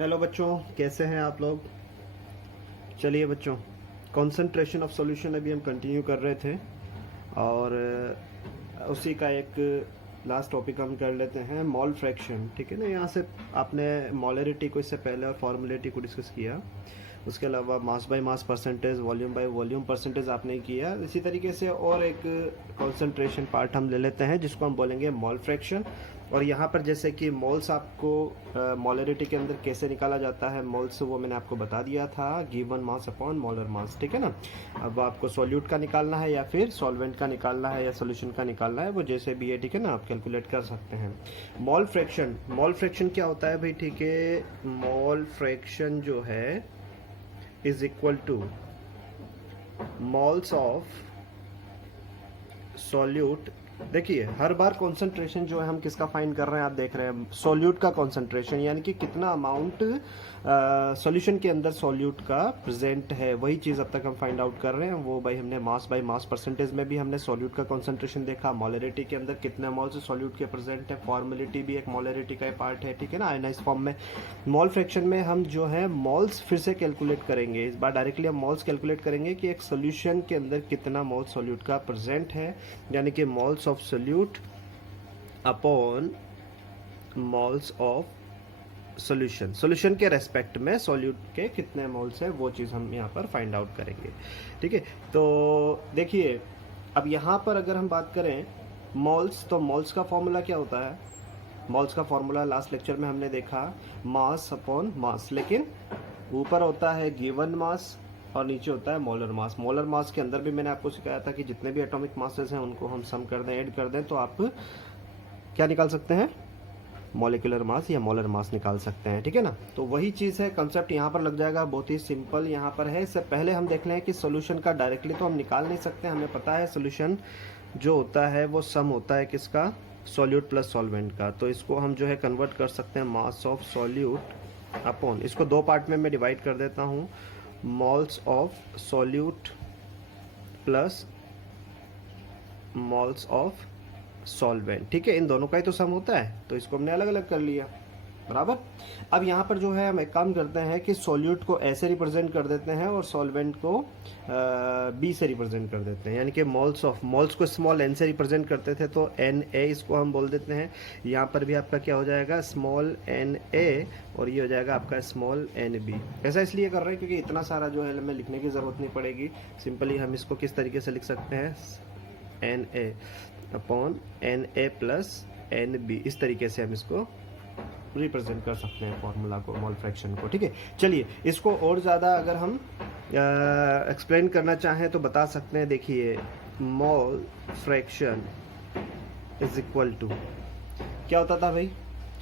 Hello बच्चों, कैसे हैं आप लोग। चलिए बच्चों, कंसंट्रेशन ऑफ सॉल्यूशन अभी हम कंटिन्यू कर रहे थे और उसी का एक लास्ट टॉपिक हम कर लेते हैं, मॉल फ्रैक्शन। ठीक है ना। यहाँ से आपने मॉलरिटी को इससे पहले और फॉर्मुलेटी को डिस्कस किया। उसके अलावा mass by mass percentage, volume by volume percentage आपने किया। इसी तरीके से और एक कंसंट्रेशन पार्ट हम ले लेते हैं जिसको हम बोलेंगे मॉल फ्रैक्शन। और यहाँ पर जैसे कि मोल्स आपको मॉलरिटी के अंदर कैसे निकाला जाता है, मोल्स वो मैंने आपको बता दिया था, given mass upon molar mass. ठीक है ना। अब आपको सॉल्यूट का निकालना है या फिर सॉल्वेंट का निकालना है या सोल्यूशन का निकालना है, वो जैसे भी है। ठीक है ना, आप कैलकुलेट कर सकते हैं। मॉल फ्रैक्शन क्या होता है भाई। ठीक है, मॉल फ्रैक्शन जो है is equal two moles of solute. देखिए, हर बार कंसंट्रेशन जो है हम किसका फाइंड कर रहे हैं, आप देख रहे हैं सॉल्यूट का कंसंट्रेशन, यानी कि कितना अमाउंट सॉल्यूशन के अंदर सॉल्यूट का प्रेजेंट है, वही चीज़ अब तक हम फाइंड आउट कर रहे हैं। वो भाई हमने मास बाय मास परसेंटेज में भी हमने सॉल्यूट का कंसंट्रेशन देखा, मॉलरिटी के अंदर कितने मोल्स सॉल्यूट के प्रेजेंट है, फॉर्मुलेटी भी एक मॉलरिटी का पार्ट है। ठीक है ना, आयनाइज फॉर्म में। मॉल फ्रैक्शन में हम जो है मॉल्स फिर से कैलकुलेट करेंगे। इस बार डायरेक्टली हम मॉल्स कैलकुलेट करेंगे कि एक सोल्यूशन के अंदर कितना मोल सॉल्यूट का प्रेजेंट है, यानी कि moles of solute upon moles of solution के रेस्पेक्ट में सॉल्यूट के कितने मोल्स है, वो चीज़ हम यहाँ पर फाइंड आउट करेंगे। ठीक है, तो देखिए अब यहाँ पर अगर हम बात करें मोल्स, तो मोल्स का फॉर्मूला क्या होता है। मोल्स का फॉर्मूला लास्ट लेक्चर में हमने देखा, मास अपॉन मास, लेकिन ऊपर होता है गिवन मास और नीचे होता है मोलर मास। मोलर मास के अंदर भी मैंने आपको सिखाया था कि जितने भी एटॉमिक मासेस हैं उनको हम सम कर दें, ऐड कर दें, तो आप क्या निकाल सकते हैं, मॉलिक्यूलर मास या मोलर मास निकाल सकते हैं। ठीक है ना, तो वही चीज़ है, कंसेप्ट यहाँ पर लग जाएगा, बहुत ही सिंपल यहाँ पर है। इससे पहले हम देख लें कि सोल्यूशन का डायरेक्टली तो हम निकाल नहीं सकते, हमें पता है सोल्यूशन जो होता है वो सम होता है किसका, सॉल्यूट प्लस सॉल्वेंट का। तो इसको हम जो है कन्वर्ट कर सकते हैं मास ऑफ सॉल्यूट अपॉन, इसको दो पार्ट में मैं डिवाइड कर देता हूँ, moles of solute plus moles of solvent. ठीक है, इन दोनों का ही तो सम होता है, तो इसको हमने अलग अलग कर लिया, बराबर। अब यहाँ पर जो है हम एक काम करते हैं कि सॉल्यूट को ऐसे रिप्रेजेंट कर देते हैं और सॉल्वेंट को बी से रिप्रेजेंट कर देते हैं, यानी कि मोल्स को स्मॉल एन से रिप्रेजेंट करते थे तो एन ए इसको हम बोल देते हैं। यहाँ पर भी आपका क्या हो जाएगा, स्मॉल एन ए, और ये हो जाएगा आपका स्मॉल एन बी। ऐसा इसलिए कर रहे हैं क्योंकि इतना सारा जो है हमें लिखने की ज़रूरत नहीं पड़ेगी। सिंपली हम इसको किस तरीके से लिख सकते हैं, N A upon N A plus N B, इस तरीके से हम इसको रिप्रेजेंट कर सकते हैं फॉर्मूला को, मोल फ्रैक्शन को। ठीक है, चलिए इसको और ज़्यादा अगर हम एक्सप्लेन करना चाहें तो बता सकते हैं। देखिए, mole fraction is equal to क्या होता था भाई,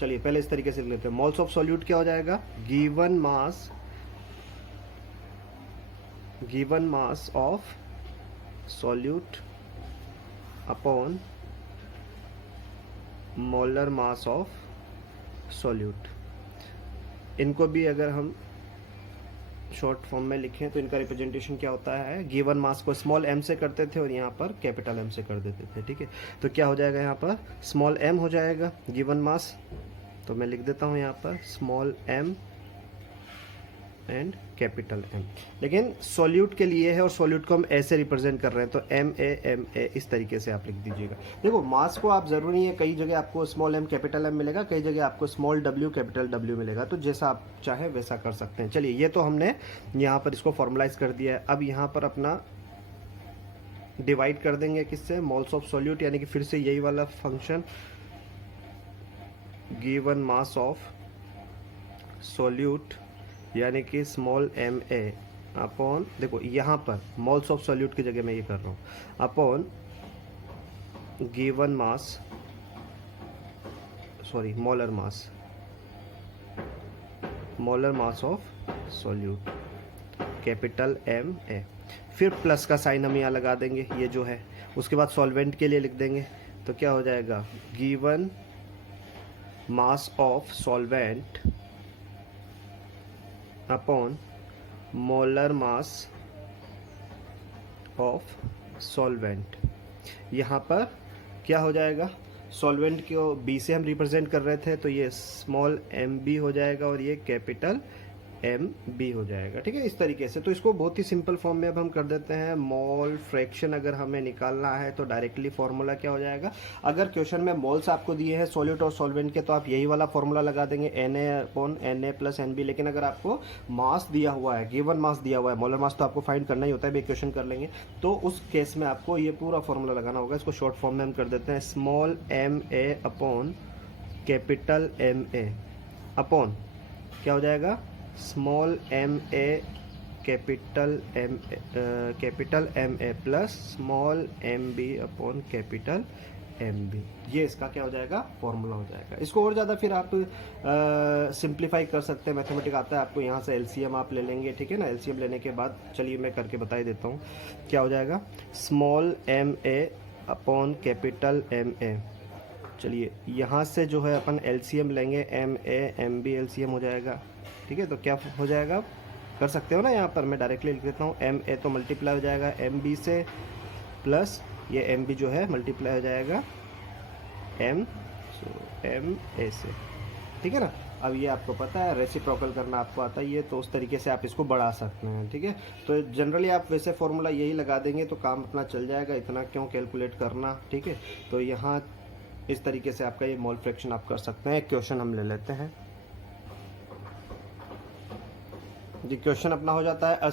चलिए पहले इस तरीके से लिख लेते हैं। मोल्स ऑफ सॉल्यूट क्या हो जाएगा, given mass of solute upon molar mass of solute. इनको भी अगर हम शॉर्ट फॉर्म में लिखें तो इनका रिप्रेजेंटेशन क्या होता है, गिवन मास को स्मॉल एम से करते थे और यहाँ पर कैपिटल एम से कर देते थे। ठीक है, तो क्या हो जाएगा, यहाँ पर स्मॉल एम हो जाएगा गिवन मास, तो मैं लिख देता हूँ यहाँ पर small M and capital M. लेकिन सॉल्यूट के लिए है और सॉल्यूट को हम ऐसे रिप्रेजेंट कर रहे हैं, तो एम ए इस तरीके से आप लिख दीजिएगा। देखो, मास को आप ज़रूरी है, कई जगह आपको स्मॉल एम कैपिटल एम मिलेगा, कई जगह आपको स्मॉल डब्ल्यू कैपिटल डब्ल्यू मिलेगा, तो जैसा आप चाहे वैसा कर सकते हैं। चलिए, ये तो हमने यहाँ पर इसको फॉर्मुलाइज कर दिया है। अब यहाँ पर अपना डिवाइड कर देंगे किससे, मोल्स ऑफ सॉल्यूट, यानी कि फिर से यही वाला function, given mass of solute यानी कि स्मॉल एम ए अपॉन, देखो यहाँ पर मोल्स ऑफ सॉल्यूट की जगह मैं ये कर रहा हूँ, upon given mass, sorry molar mass of solute capital M A. फिर प्लस का साइन हम यहाँ लगा देंगे, ये जो है, उसके बाद सॉल्वेंट के लिए लिख देंगे, तो क्या हो जाएगा, given mass of solvent upon molar mass of solvent. यहाँ पर क्या हो जाएगा, सॉल्वेंट को बी से हम रिप्रेजेंट कर रहे थे, तो ये स्मॉल एम बी हो जाएगा और ये कैपिटल एम बी हो जाएगा। ठीक है, इस तरीके से। तो इसको बहुत ही सिंपल फॉर्म में अब हम कर देते हैं। मोल फ्रैक्शन अगर हमें निकालना है तो डायरेक्टली फॉर्मूला क्या हो जाएगा, अगर क्वेश्चन में मोल्स आपको दिए हैं सॉल्यूट और सॉल्वेंट के, तो आप यही वाला फॉर्मूला लगा देंगे Na/Na + Nb। लेकिन अगर आपको मास दिया हुआ है, गिवन मास दिया हुआ है, मोलर मास तो आपको फाइंड करना ही होता है, क्वेश्चन कर लेंगे, तो उस केस में आपको ये पूरा फॉर्मूला लगाना होगा। इसको शॉर्ट फॉर्म में हम कर देते हैं, small M A upon capital M A upon क्या हो जाएगा, small M A capital M A plus small M B upon capital M B. ये इसका क्या हो जाएगा, फॉर्मूला हो जाएगा। इसको और ज़्यादा फिर आप सिंप्लीफाई कर सकते हैं, मैथमेटिक आता है आपको, यहाँ से एलसीएम आप ले लेंगे। ठीक है ना, एलसीएम लेने के बाद चलिए मैं करके बता ही देता हूँ क्या हो जाएगा, small M A upon capital M A. चलिए यहाँ से जो है अपन एलसीएम लेंगे, M A M B LCM हो जाएगा। ठीक है, तो क्या हो जाएगा, कर सकते हो ना, यहाँ पर मैं डायरेक्टली लिख देता हूँ, एम ए तो मल्टीप्लाई हो जाएगा एम बी से, प्लस ये एम बी जो है मल्टीप्लाई हो जाएगा एम ए से। ठीक है ना, अब ये आपको पता है, रेसिप्रोकल करना आपको आता है ये, तो उस तरीके से आप इसको बढ़ा सकते हैं। ठीक है, तो जनरली आप वैसे फॉर्मूला यही लगा देंगे तो काम अपना चल जाएगा, इतना क्यों कैलकुलेट करना। ठीक है, तो यहाँ इस तरीके से आपका ये मोल फ्रैक्शन आप कर सकते हैं। एक क्वेश्चन हम ले लेते हैं जी। क्वेश्चन अपना हो जाता है, a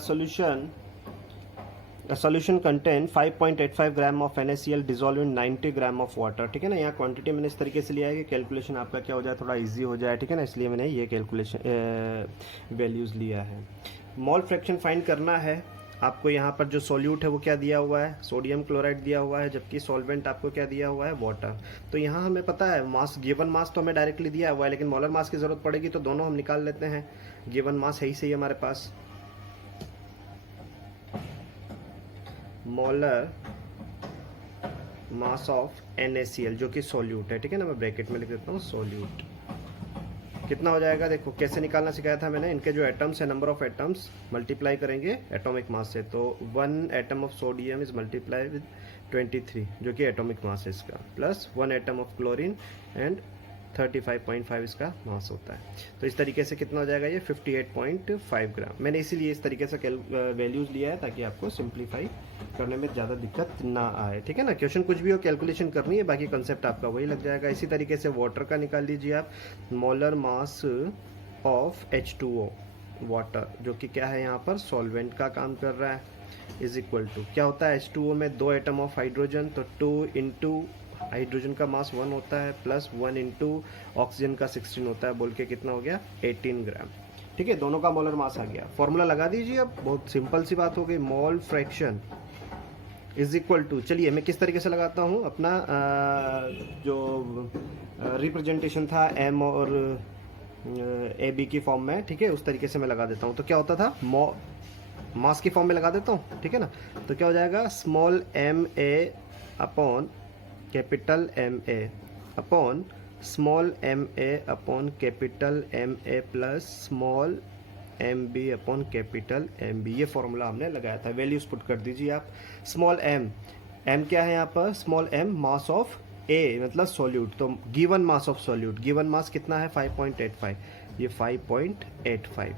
solution contain 5.85 gram of NaCl dissolve in 90 gram of water. ठीक है ना, यहाँ क्वांटिटी मैंने इस तरीके से लिया है कि कैलकुलेशन आपका क्या हो जाए, थोड़ा इजी हो जाए। ठीक है ना, इसलिए मैंने ये कैलकुलेशन वैल्यूज़ लिया है। मोल फ्रैक्शन फाइंड करना है आपको। यहाँ पर जो सॉल्यूट है वो क्या दिया हुआ है, सोडियम क्लोराइड दिया हुआ है, जबकि सॉल्वेंट आपको क्या दिया हुआ है, वाटर। तो यहाँ हमें पता है मास, गिवन मास तो हमें डायरेक्टली दिया हुआ है, लेकिन मोलर मास की ज़रूरत पड़ेगी तो दोनों हम निकाल लेते हैं। गिवन मास है ही सही हमारे पास, मोलर मास ऑफ NaCl जो कि सॉल्यूट है। ठीक है ना, मैं ब्रैकेट में लिख देता हूँ सॉल्यूट। कितना हो जाएगा, देखो कैसे निकालना सिखाया था मैंने, इनके जो एटम्स है, नंबर ऑफ एटम्स मल्टीप्लाई करेंगे एटॉमिक मास से, तो 1 atom of sodium is multiply with 23 जो कि एटॉमिक मास है इसका, plus 1 atom of chlorine and 35.5 इसका मास होता है। तो इस तरीके से कितना हो जाएगा, ये 58.5 ग्राम। मैंने इसीलिए इस तरीके से वैल्यूज़ लिया है ताकि आपको सिंप्लीफाई करने में ज़्यादा दिक्कत ना आए। ठीक है ना, क्वेश्चन कुछ भी हो कैलकुलेशन करनी है, बाकी कंसेप्ट आपका वही लग जाएगा। इसी तरीके से वाटर का निकाल लीजिए आप, molar mass of H2O water, जो कि क्या है यहाँ पर सॉल्वेंट का काम कर रहा है, इज इक्वल टू क्या होता है, H2O में 2 एटम ऑफ हाइड्रोजन, तो 2 इंटू हाइड्रोजन का मास 1 होता है, प्लस 1 इंटू ऑक्सीजन का 16 होता है, बोल के कितना हो गया 18 ग्राम। ठीक है, दोनों का मोलर मास आ गया। फॉर्मूला लगा दीजिए, अब बहुत सिंपल सी बात हो गई। Mole fraction is equal to, चलिए मैं किस तरीके से लगाता हूँ अपना जो रिप्रेजेंटेशन था एम और ए बी की फॉर्म में। ठीक है, उस तरीके से मैं लगा देता हूँ। तो क्या होता था, मास की फॉर्म में लगा देता हूँ। ठीक है ना, तो क्या हो जाएगा, small M A upon capital M A upon small M A upon capital M A plus small M B upon capital M B. ये फॉर्मूला हमने लगाया था। वैल्यूज पुट कर दीजिए आप। स्मॉल एम क्या है यहाँ पर, स्मॉल एम मास ऑफ ए मतलब सॉल्यूट, तो given mass of solute, given mass कितना है 5.85, ये 5.85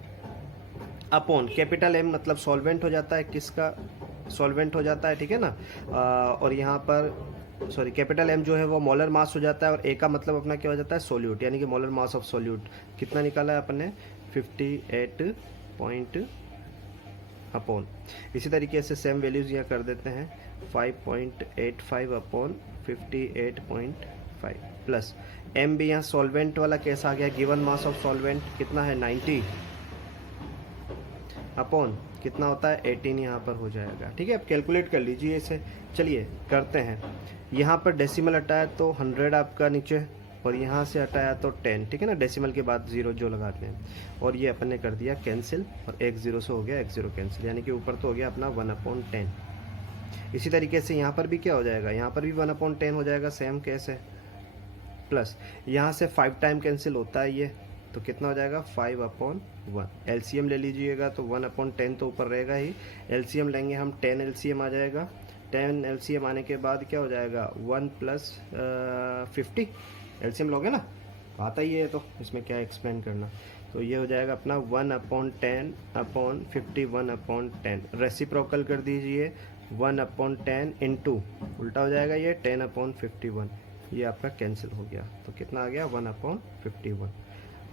अपॉन कैपिटल एम मतलब सॉल्वेंट हो जाता है, किसका सॉल्वेंट हो जाता है। ठीक है ना, और यहाँ पर सॉरी कैपिटल एम जो है वो मोलर मास हो जाता है, और ए का मतलब अपना क्या हो जाता है, सोल्यूट, यानी कि मोलर मास ऑफ सोल्यूट कितना निकाला है अपन ने 58 पॉइंट अपॉन। इसी तरीके से सेम वैल्यूज यहाँ कर देते हैं 5.85 अपॉन 58.5 प्लस एम भी यहाँ सॉल्वेंट वाला केस आ गया, गिवन मास ऑफ सॉल्वेंट कितना है 90 अपॉन कितना होता है 18 यहाँ पर हो जाएगा। ठीक है, अब कैलकुलेट कर लीजिए इसे। चलिए करते हैं, यहाँ पर डेसिमल हटाया तो 100 आपका नीचे, और यहाँ से हटाया तो 10। ठीक है ना, डेसिमल के बाद 0 जो लगाते हैं, और ये अपन ने कर दिया कैंसिल, और एक 0 से हो गया एक 0 कैंसिल, यानी कि ऊपर तो हो गया अपना 1/10। इसी तरीके से यहाँ पर भी क्या हो जाएगा, यहाँ पर भी 1/10 हो जाएगा, सेम केस है, प्लस यहाँ से 5 टाइम कैंसिल होता है ये, तो कितना हो जाएगा 5/1। एलसीएम ले लीजिएगा तो 1/10 तो ऊपर रहेगा ही, एलसीएम लेंगे हम 10 एलसीएम आ जाएगा, 10 LCM आने के बाद क्या हो जाएगा 1 + 50 LCM लोगे ना, आता ही है तो इसमें क्या एक्सप्लेन करना। तो ये हो जाएगा अपना 1/10/51/10 रेसिप्रोकल कर दीजिए 1/10 इंटू उल्टा हो जाएगा ये 10/51, ये आपका कैंसिल हो गया तो कितना आ गया 1/51।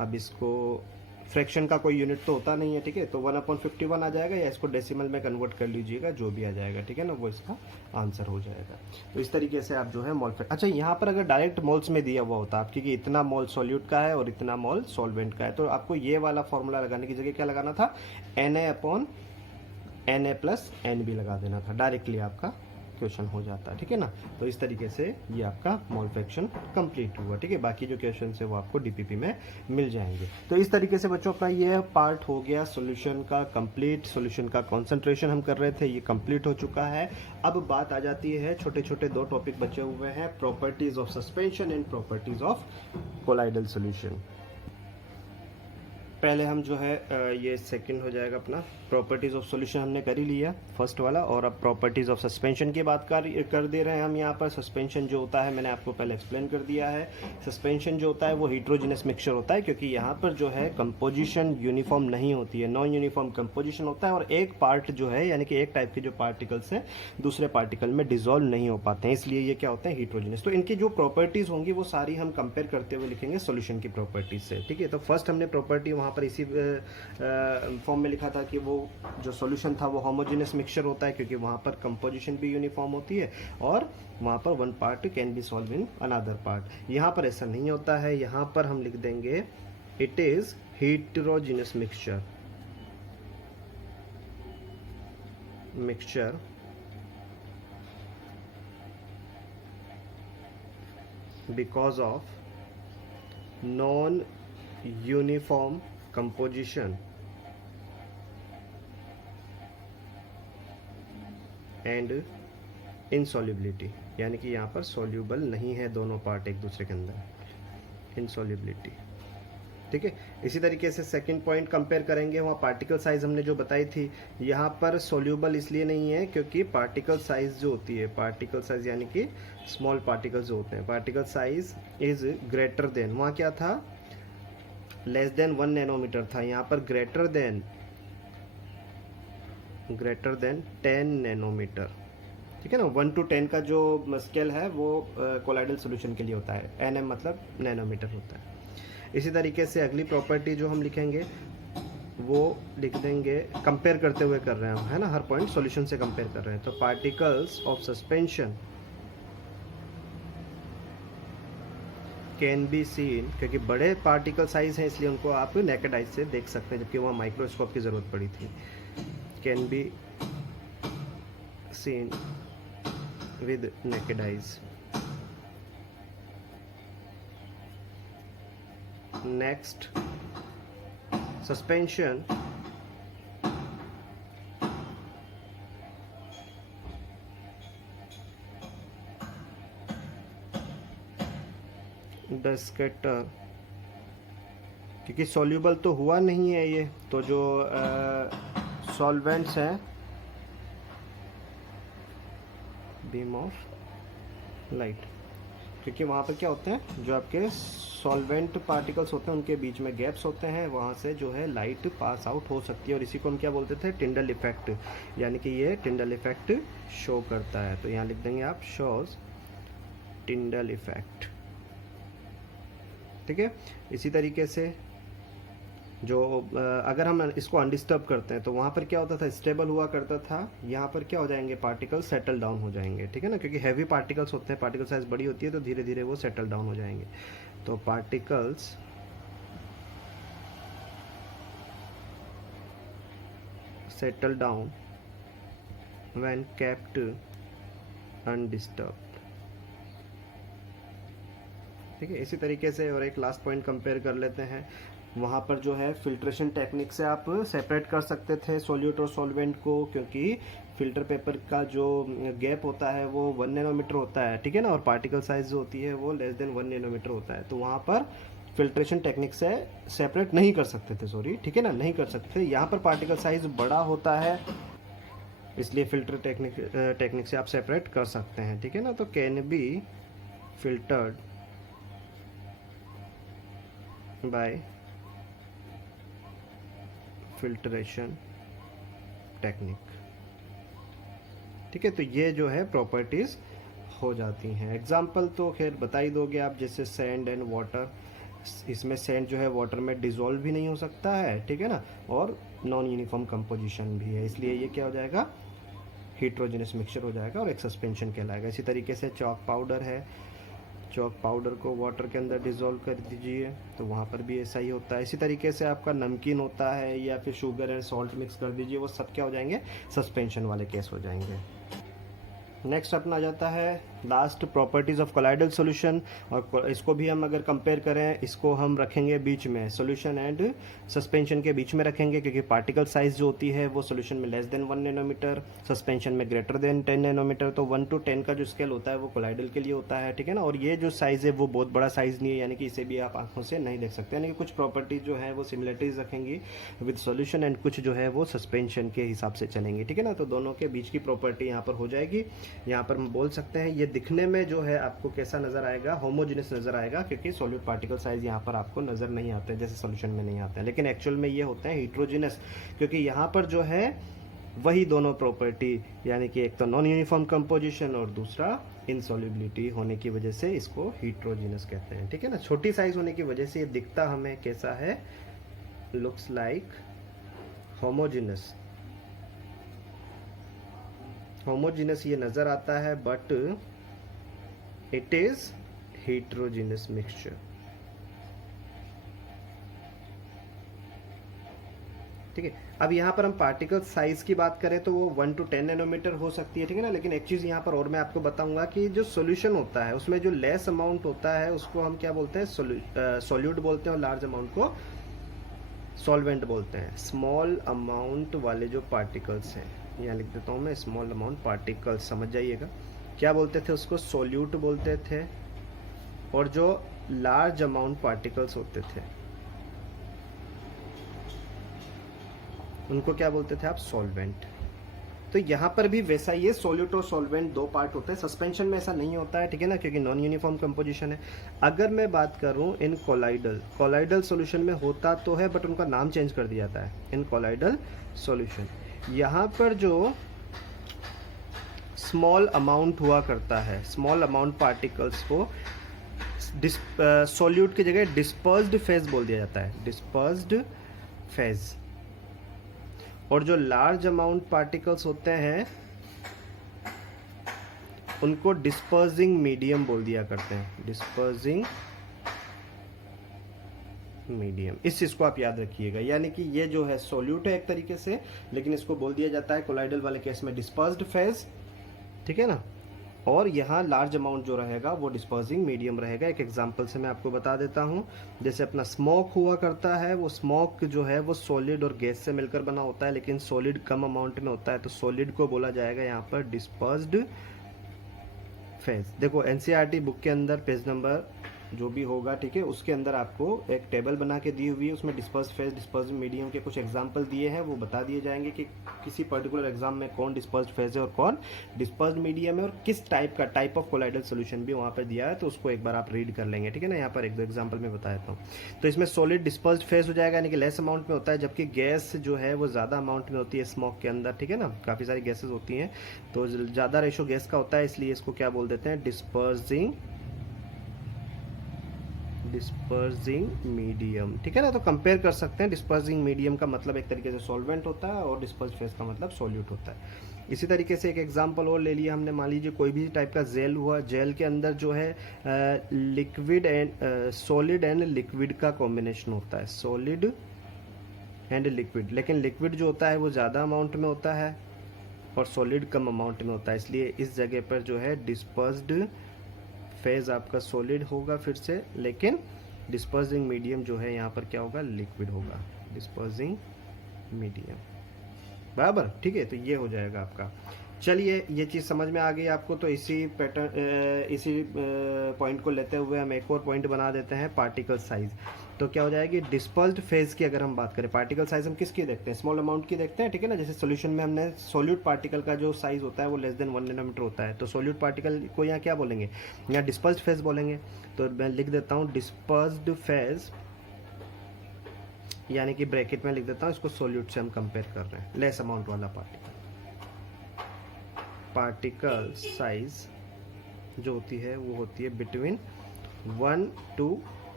अब इसको फ्रैक्शन का कोई यूनिट तो होता नहीं है, ठीक है, तो 1/51 आ जाएगा, या इसको डेसिमल में कन्वर्ट कर लीजिएगा, जो भी आ जाएगा, ठीक है ना, वो इसका आंसर हो जाएगा। तो इस तरीके से आप जो है मोल फ्रैक्शन, अच्छा यहाँ पर अगर डायरेक्ट मोल्स में दिया हुआ होता आपकी कि इतना मोल सॉल्यूट का है और इतना मोल सॉल्वेंट का है, तो आपको ये वाला फॉर्मूला लगाने की जगह क्या लगाना था, Na/Na+NB लगा देना था, डायरेक्टली आपका क्वेश्चन हो जाता है, ठीक है ना। तो इस तरीके से ये आपका मोल फ्रैक्शन कंप्लीट हुआ, ठीक है। बाकी जो क्वेश्चन है वो आपको डीपीपी में मिल जाएंगे। तो इस तरीके से बच्चों अपना ये पार्ट हो गया सॉल्यूशन का कंप्लीट, सॉल्यूशन का कंसंट्रेशन हम कर रहे थे, ये कंप्लीट हो चुका है। अब बात आ जाती है, छोटे छोटे 2 टॉपिक बचे हुए हैं, properties of suspension and properties of colloidal solution. पहले हम जो है ये सेकंड हो जाएगा अपना, प्रॉपर्टीज़ ऑफ सॉल्यूशन हमने कर ही लिया फर्स्ट वाला, और अब प्रॉपर्टीज़ ऑफ सस्पेंशन की बात कर दे रहे हैं हम यहाँ पर। सस्पेंशन जो होता है मैंने आपको पहले एक्सप्लेन कर दिया है, सस्पेंशन जो होता है वो हीट्रोजिनस मिक्सचर होता है, क्योंकि यहाँ पर जो है कंपोजिशन यूनिफॉर्म नहीं होती है, नॉन यूनिफॉर्म कंपोजिशन होता है, और एक पार्ट जो है यानी कि एक टाइप के जो पार्टिकल्स हैं दूसरे पार्टिकल में डिजोल्व नहीं हो पाते हैं, इसलिए ये क्या होते हैं हीट्रोजिनस। तो इनकी जो प्रॉपर्टीज़ होंगी वो सारी हम कंपेयर करते हुए लिखेंगे सॉल्यूशन की प्रॉपर्टीज से, ठीक है। तो फर्स्ट हमने प्रॉपर्टी वहाँ पर इसी फॉर्म में लिखा था कि वो जो सॉल्यूशन था वो होमोजेनियस मिक्सचर होता है, क्योंकि वहाँ पर कंपोजिशन भी यूनिफॉर्म होती है और वहाँ पर one part can be solve in another part. यहाँ पर ऐसा नहीं होता है, यहाँ पर हम लिख देंगे it is heterogeneous mixture because of non-uniform composition and insolubility, यानी कि यहाँ पर सॉल्यूबल नहीं है दोनों पार्ट एक दूसरे के अंदर, इनसॉल्युबिलिटी, ठीक है। इसी तरीके से सेकंड पॉइंट कंपेयर करेंगे, वहाँ पार्टिकल साइज हमने जो बताई थी, यहाँ पर सॉल्यूबल इसलिए नहीं है क्योंकि पार्टिकल साइज जो होती है, पार्टिकल साइज यानी कि स्मॉल पार्टिकल्स जो होते हैं, particle size is greater than, वहाँ क्या था लेस देन 1 नैनोमीटर था, यहाँ पर ग्रेटर देन 10 नैनोमीटर, ठीक है ना। 1 to 10 का जो स्केल है वो कोलाइडल सॉल्यूशन के लिए होता है, nm मतलब नैनोमीटर होता है। इसी तरीके से अगली प्रॉपर्टी जो हम लिखेंगे वो लिख देंगे, कंपेयर करते हुए कर रहे हैं हम, है ना, हर पॉइंट सॉल्यूशन से कंपेयर कर रहे हैं। तो particles of suspension can be seen, क्योंकि बड़े पार्टिकल साइज हैं इसलिए उनको आप नेकेड आइज से देख सकते हैं, जबकि वहाँ माइक्रोस्कोप की ज़रूरत पड़ी थी। Can be seen with naked eyes. Next, suspension scatter, क्योंकि सॉल्यूबल तो हुआ नहीं है ये, तो जो सॉल्वेंट्स हैं, बीम ऑफ लाइट, क्योंकि वहाँ पर क्या होते हैं, जो आपके सॉल्वेंट पार्टिकल्स होते हैं उनके बीच में गैप्स होते हैं, वहाँ से जो है लाइट पास आउट हो सकती है, और इसी को हम क्या बोलते थे, टिंडल इफेक्ट, यानी कि ये टिंडल इफेक्ट शो करता है। तो यहाँ लिख देंगे आप शोज टिंडल इफेक्ट, ठीक है। इसी तरीके से जो अगर हम इसको अनडिस्टर्ब करते हैं तो वहाँ पर क्या होता था, स्टेबल हुआ करता था, यहाँ पर क्या हो जाएंगे, पार्टिकल सेटल डाउन हो जाएंगे, ठीक है ना, क्योंकि हैवी पार्टिकल्स होते हैं, पार्टिकल साइज बड़ी होती है तो धीरे धीरे वो सेटल डाउन हो जाएंगे। तो particles settle down when kept undisturbed, ठीक है। इसी तरीके से और एक लास्ट पॉइंट कंपेयर कर लेते हैं, वहाँ पर जो है फिल्ट्रेशन टेक्निक से आप सेपरेट कर सकते थे सॉल्यूट और सॉल्वेंट को, क्योंकि फिल्टर पेपर का जो गैप होता है वो 1 नैनोमीटर होता है, ठीक है ना, और पार्टिकल साइज जो होती है वो लेस देन 1 नैनोमीटर होता है। तो वहाँ पर फिल्ट्रेशन टेक्निक से सेपरेट नहीं कर सकते थे, सॉरी, ठीक है ना, नहीं कर सकते थे। यहाँ पर पार्टिकल साइज बड़ा होता है, इसलिए फिल्टर टेक्निक से आप सेपरेट कर सकते हैं, ठीक है ना। तो can be filtered bye filtration technique, ठीक है। तो ये जो है प्रॉपर्टीज हो जाती हैं। एग्जाम्पल तो खैर बता ही दोगे आप, जैसे सैंड एंड वाटर, इसमें सैंड जो है वाटर में डिजोल्व भी नहीं हो सकता है, ठीक है ना, और नॉन यूनिफॉर्म कंपोजिशन भी है, इसलिए ये क्या हो जाएगा, हीट्रोजिनस मिक्सचर हो जाएगा और एक सस्पेंशन कहलाएगा। इसी तरीके से चॉक पाउडर है, चॉक पाउडर को वाटर के अंदर डिज़ोल्व कर दीजिए तो वहाँ पर भी ऐसा ही होता है। इसी तरीके से आपका नमकीन होता है या फिर शुगर एंड सॉल्ट मिक्स कर दीजिए, वो सब क्या हो जाएंगे, सस्पेंशन वाले केस हो जाएंगे। नेक्स्ट अपना आ जाता है last, properties of colloidal solution. और इसको भी हम अगर कंपेयर करें, इसको हम रखेंगे बीच में, सॉल्यूशन एंड सस्पेंशन के बीच में रखेंगे, क्योंकि पार्टिकल साइज जो होती है वो सॉल्यूशन में लेस देन 1 नैनोमीटर, सस्पेंशन में ग्रेटर देन 10 नैनोमीटर। तो 1 to 10 का जो स्केल होता है वो कोलाइडल के लिए होता है, ठीक है ना। और ये जो साइज़ है वो बहुत बड़ा साइज़ नहीं है, यानी कि इसे भी आप आंखों से नहीं देख सकते, यानी कि कुछ प्रॉपर्टीज जो है वो सिमिलरिटीज रखेंगी विद सॉल्यूशन एंड कुछ जो है वो सस्पेंशन के हिसाब से चलेंगी, ठीक है ना। तो दोनों के बीच की प्रॉपर्टी यहाँ पर हो जाएगी। यहाँ पर हम बोल सकते हैं ये दिखने में जो है आपको कैसा नजर आएगा, होमोजेनस नजर आएगा, क्योंकि सॉलिड पार्टिकल साइज यहाँ पर आपको नजर नहीं आते हैं जैसे सॉल्यूशन में नहीं आते हैं, लेकिन एक्चुअल में ये होते हैं हीट्रोजेनस, क्योंकि यहाँ पर जो है वही दोनों प्रॉपर्टी, यानी कि एक तो नॉन यूनिफॉर्म कंपोजिशन और दूसरा इनसॉल्युबिलिटी होने की वजह से इसको हीट्रोजेनस कहते हैं, ठीक है ना। छोटी साइज होने की वजह से ये दिखता हमें कैसा है, लुक्स लाइक होमोजेनस, होमोजेनस ये नजर आता है, but it is heterogeneous mixture, ठीक है। अब यहाँ पर हम पार्टिकल साइज की बात करें तो वो 1 to 10 नैनोमीटर हो सकती है, ठीक है ना। लेकिन एक चीज यहाँ पर और मैं आपको बताऊंगा कि जो सॉल्यूशन होता है उसमें जो लेस अमाउंट होता है उसको हम क्या बोलते हैं, सॉल्यूट बोलते हैं, और लार्ज अमाउंट को सॉल्वेंट बोलते हैं। स्मॉल अमाउंट वाले जो पार्टिकल्स हैं, यहाँ लिख देता हूँ मैं, स्मॉल अमाउंट पार्टिकल्स, समझ जाइएगा क्या बोलते थे उसको, सोल्यूट बोलते थे। और जो लार्ज अमाउंट पार्टिकल्स होते थे उनको क्या बोलते थे आप, सॉल्वेंट। तो यहाँ पर भी वैसा ही है, सोल्यूट और सॉल्वेंट दो पार्ट होते हैं। सस्पेंशन में ऐसा नहीं होता है, ठीक है ना, क्योंकि नॉन यूनिफॉर्म कंपोजिशन है। अगर मैं बात करूँ इन कोलाइडल सॉल्यूशन में होता तो है, बट उनका नाम चेंज कर दिया जाता है इन कोलाइडल सॉल्यूशन। यहाँ पर जो स्मॉल अमाउंट हुआ करता है, स्मॉल अमाउंट पार्टिकल्स को सॉल्यूट की जगह डिस्पर्स्ड फेज बोल दिया जाता है, डिस्पर्स्ड फेज। और जो लार्ज अमाउंट पार्टिकल्स होते हैं उनको डिस्पर्सिंग मीडियम बोल दिया करते हैं, डिस्पर्सिंग मीडियम। इस चीज को आप याद रखिएगा, यानी कि ये जो है सोल्यूट है एक तरीके से, लेकिन इसको बोल दिया जाता है कोलाइडल वाले केस में डिस्पर्स्ड फेज, ठीक है ना। और यहाँ लार्ज अमाउंट जो रहेगा वो डिस्पर्सिंग मीडियम रहेगा। एक एग्जांपल से मैं आपको बता देता हूँ, जैसे अपना स्मोक हुआ करता है, वो स्मोक जो है वो सॉलिड और गैस से मिलकर बना होता है, लेकिन सॉलिड कम अमाउंट में होता है, तो सॉलिड को बोला जाएगा यहाँ पर डिस्पर्स्ड फेज। देखो एनसीईआरटी बुक के अंदर पेज नंबर जो भी होगा, ठीक है, उसके अंदर आपको एक टेबल बना के दी हुई है, उसमें डिस्पर्स फेज, डिस्पर्स मीडियम के कुछ एग्जांपल दिए हैं, वो बता दिए जाएंगे कि किसी पर्टिकुलर एग्जाम में कौन डिस्पर्स फेज है और कौन डिस्पर्स मीडियम है, और किस टाइप ऑफ कोलाइडल सॉल्यूशन भी वहाँ पर दिया है, तो उसको एक बार आप रीड कर लेंगे, ठीक है ना। यहाँ पर एक दो एग्जाम्पल मैं बता देता हूँ। तो इसमें सॉलिड डिस्पर्स फेज हो जाएगा, यानी कि लेस अमाउंट में होता है, जबकि गैस जो है वो ज़्यादा अमाउंट में होती है स्मोक के अंदर, ठीक है ना। काफ़ी सारी गैसेज होती हैं, तो ज़्यादा रेशो गैस का होता है, इसलिए इसको क्या बोल देते हैं, डिस्पर्सिंग मीडियम, ठीक है ना। तो कंपेयर कर सकते हैं, डिस्पर्सिंग मीडियम का मतलब एक तरीके से सॉल्वेंट होता है और डिस्पर्स फेज का मतलब सॉल्यूट होता है। इसी तरीके से एक एग्जांपल और ले लिया हमने, मान लीजिए कोई भी टाइप का जेल हुआ, जेल के अंदर जो है liquid and solid and liquid का कॉम्बिनेशन होता है, सॉलिड एंड लिक्विड, लेकिन लिक्विड जो होता है वो ज़्यादा अमाउंट में होता है और सॉलिड कम अमाउंट में होता है, इसलिए इस जगह पर जो है डिस्पर्स्ड फेज आपका सॉलिड होगा फिर से, लेकिन डिस्पर्सिंग मीडियम जो है यहाँ पर क्या होगा, लिक्विड होगा, डिस्पर्सिंग मीडियम, बराबर, ठीक है। तो ये हो जाएगा आपका। चलिए ये चीज़ समझ में आ गई आपको, तो इसी पैटर्न इसी पॉइंट को लेते हुए हम एक और पॉइंट बना देते हैं, पार्टिकल साइज। तो क्या हो जाएगी, डिस्पर्स्ड फेज की अगर हम बात करें, पार्टिकल साइज हम किसकी देखते हैं, स्मॉल अमाउंट की देखते हैं, ठीक है ना। जैसे सोल्यूशन में हमने सोल्यूट पार्टिकल का जो साइज होता है वो लेस देन 1 नैनोमीटर होता है, तो सोल्यूट पार्टिकल को यहाँ क्या बोलेंगे, यहाँ डिस्पर्स्ड फेज बोलेंगे। तो मैं लिख देता हूँ डिस्पर्स्ड फेज, यानी कि ब्रैकेट में लिख देता हूँ, इसको सोल्यूट से हम कंपेयर कर रहे हैं, लेस अमाउंट वाला पार्टिकल साइज जो होती है वो होती है between 1 to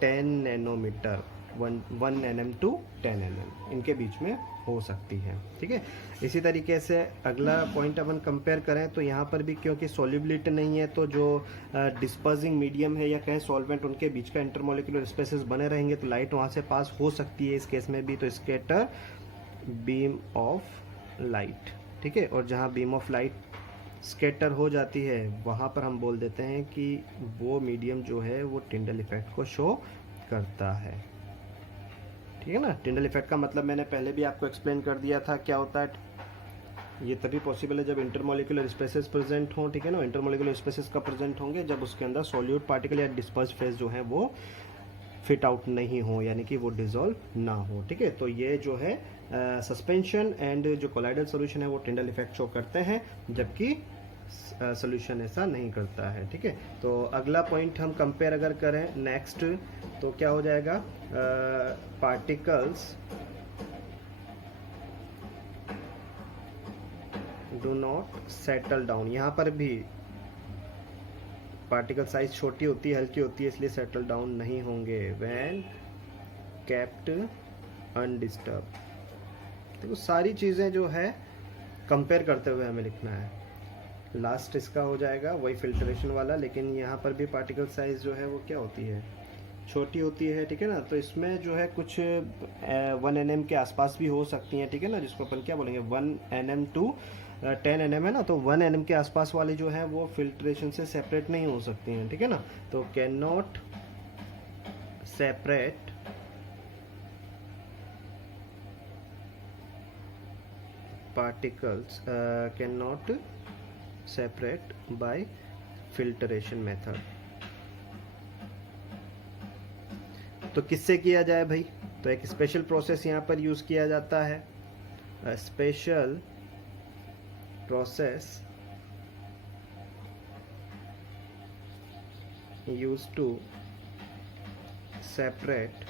10 nanometre, 1 nm to 10 nm, इनके बीच में हो सकती है, ठीक है। इसी तरीके से अगला पॉइंट अपन कंपेयर करें तो यहाँ पर भी क्योंकि सॉल्युबिलिटी नहीं है, तो जो डिस्पर्सिंग मीडियम है या कहें सॉल्वेंट, उनके बीच का इंटरमोलिकुलर स्पेसेस बने रहेंगे, तो लाइट वहाँ से पास हो सकती है इस केस में भी। तो स्कैटर बीम ऑफ लाइट, ठीक है। और जहाँ बीम ऑफ लाइट स्कैटर हो जाती है वहाँ पर हम बोल देते हैं कि वो मीडियम जो है वो टिंडल इफेक्ट को शो करता है, ठीक है ना। टिंडल इफेक्ट का मतलब मैंने पहले भी आपको एक्सप्लेन कर दिया था क्या होता है। ये तभी पॉसिबल है जब इंटरमोलिकुलर स्पेसेस प्रेजेंट हों, ठीक है ना। इंटरमोलिकुलर स्पेसेस कब प्रेजेंट होंगे, जब उसके अंदर सॉल्यूट पार्टिकल या डिस्पर्स फेज जो है वो फिट आउट नहीं हो, यानी कि वो डिसॉल्व ना हो, ठीक है। तो ये जो है सस्पेंशन एंड जो कोलाइडल सॉल्यूशन है वो टिंडल इफेक्ट शो करते हैं, जबकि सॉल्यूशन ऐसा नहीं करता है, ठीक है। तो अगला पॉइंट हम कंपेयर अगर करें नेक्स्ट, तो क्या हो जाएगा, particles do not settle down. यहाँ पर भी पार्टिकल साइज छोटी होती है, हल्की होती है, इसलिए सेटल डाउन नहीं होंगे व्हेन केप्ट अनडिस्टर्ब। देखो सारी चीज़ें जो है कंपेयर करते हुए हमें लिखना है। लास्ट इसका हो जाएगा वही फिल्ट्रेशन वाला, लेकिन यहाँ पर भी पार्टिकल साइज जो है वो क्या होती है, छोटी होती है, ठीक है ना। तो इसमें जो है कुछ 1 nm के आसपास भी हो सकती हैं, ठीक है ना, जिसको अपन क्या बोलेंगे 1 nm to 10 nm है ना। तो 1 nm के आसपास वाली जो है वो फिल्ट्रेशन से सेपरेट नहीं हो सकती हैं, ठीक है ना। तो can not separate particles cannot separate by filtration method। तो किससे किया जाए भाई, तो एक स्पेशल प्रोसेस यहाँ पर यूज किया जाता है, special process use to separate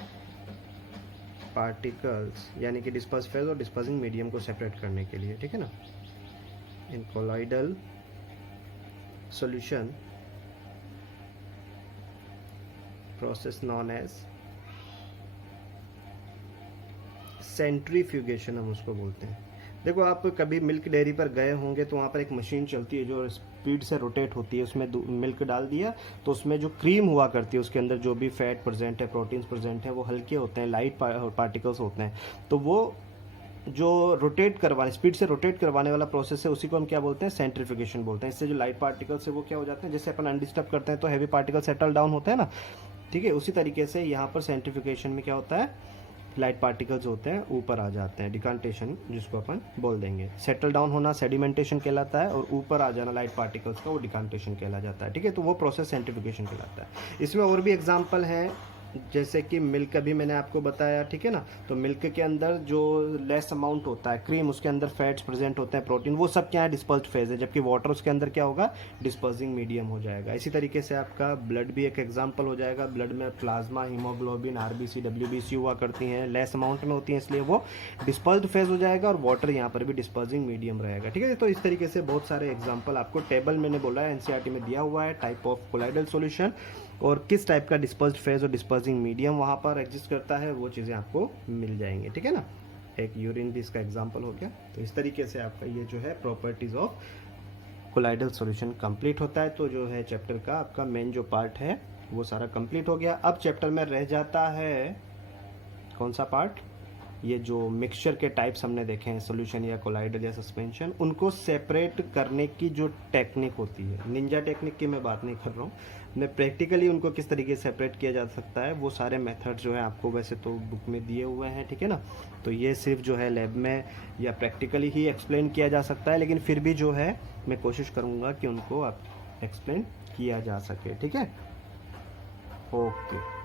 particles, यानी कि डिस्पर्स फेज और डिस्पर्सिंग मीडियम को सेपरेट करने के लिए, ठीक है ना। In colloidal solution process known as centrifugation हम उसको बोलते हैं। देखो आप कभी मिल्क डेयरी पर गए होंगे तो वहाँ पर एक मशीन चलती है जो स्पीड से रोटेट होती है, उसमें मिल्क डाल दिया तो उसमें जो क्रीम हुआ करती है उसके अंदर जो भी फैट प्रेजेंट है, प्रोटीन्स प्रेजेंट है, वो हल्के होते हैं, लाइट पार्टिकल्स होते हैं। तो वो जो रोटेट करवाने, स्पीड से रोटेट करवाने वाला प्रोसेस है, उसी को हम क्या बोलते हैं, सेंट्रीफ्यूगेशन बोलते हैं। इससे जो लाइट पार्टिकल्स है वो क्या हो जाते हैं, जैसे अपन अनडिस्टर्ब करते हैं तो हैवी पार्टिकल सेटल डाउन होते हैं ना, ठीक है। उसी तरीके से यहाँ पर सेंट्रीफ्यूगेशन में क्या होता है, लाइट पार्टिकल्स होते हैं ऊपर आ जाते हैं, डिकांटेशन जिसको अपन बोल देंगे। सेटल डाउन होना सेडिमेंटेशन कहलाता है, और ऊपर आ जाना लाइट पार्टिकल्स का वो डिकांटेशन कहला जाता है, ठीक है। तो वो प्रोसेस सेंट्रीफ्यूगेशन कहलाता है। इसमें और भी एग्जांपल हैं, जैसे कि मिल्क अभी मैंने आपको बताया, ठीक है ना। तो मिल्क के अंदर जो लेस अमाउंट होता है क्रीम, उसके अंदर फैट्स प्रेजेंट होते हैं, प्रोटीन, वो सब क्या है, डिस्पर्स्ड फेज है, जबकि वाटर उसके अंदर क्या होगा, डिस्पर्सिंग मीडियम हो जाएगा। इसी तरीके से आपका ब्लड भी एक एग्जांपल हो जाएगा। ब्लड में प्लाज्मा, हीमोग्लोबिन, आरबीसी, डब्ल्यूबीसी हुआ करती हैं, लेस अमाउंट में होती हैं, इसलिए वो डिस्पर्स्ड फेज हो जाएगा, और वाटर यहाँ पर भी डिस्पर्सिंग मीडियम रहेगा, ठीक है। तो इस तरीके से बहुत सारे एग्जाम्पल आपको टेबल मैंने बोला है एनसीईआरटी में दिया हुआ है, टाइप ऑफ कोलाइडल सॉल्यूशन और किस टाइप का डिस्पर्स्ड फेज और डिस्पर्सिंग मीडियम वहाँ पर एग्जिस्ट करता है, वो चीज़ें आपको मिल जाएंगी, ठीक है ना। एक यूरिन भी इसका एग्जांपल हो गया। तो इस तरीके से आपका ये जो है properties of colloidal solution complete होता है। तो जो है चैप्टर का आपका मेन जो पार्ट है वो सारा कंप्लीट हो गया। अब चैप्टर में रह जाता है कौन सा पार्ट, ये जो मिक्सचर के टाइप्स हमने देखे हैं, सॉल्यूशन या कोलाइडल या सस्पेंशन, उनको सेपरेट करने की जो टेक्निक होती है, निंजा टेक्निक की मैं बात नहीं कर रहा हूँ, मैं प्रैक्टिकली उनको किस तरीके से सेपरेट किया जा सकता है, वो सारे मेथड जो है आपको वैसे तो बुक में दिए हुए हैं, ठीक है ना। तो ये सिर्फ जो है लैब में या प्रैक्टिकली ही एक्सप्लेन किया जा सकता है, लेकिन फिर भी जो है मैं कोशिश करूँगा कि उनको आप एक्सप्लेन किया जा सके, ठीक है। ओके।